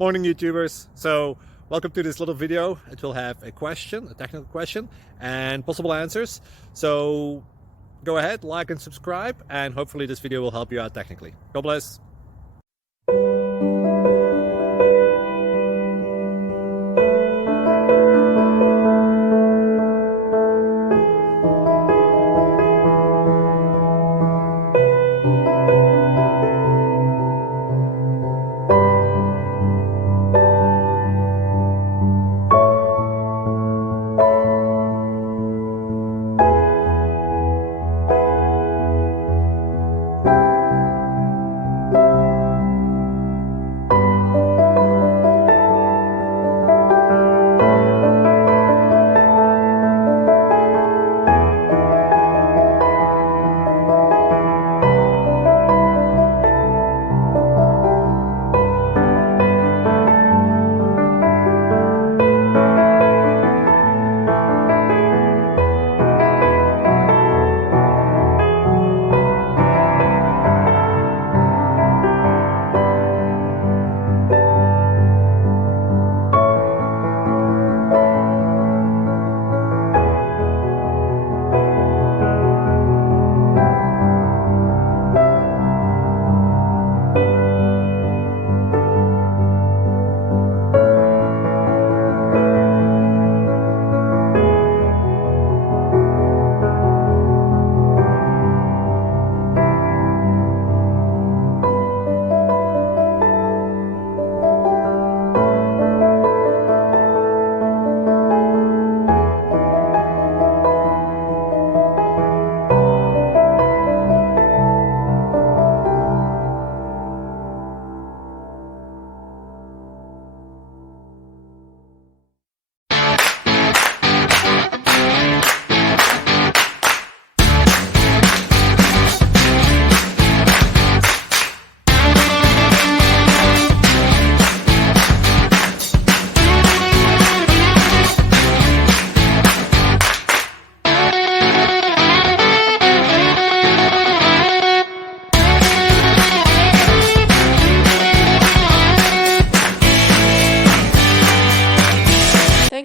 Morning YouTubers. So welcome to this little video. It will have a question, a technical question, and possible answers. So go ahead, like and subscribe, and hopefully this video will help you out technically. God bless.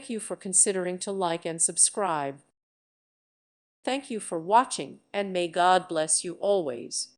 Thank you for considering to like and subscribe. Thank you for watching, and may God bless you always.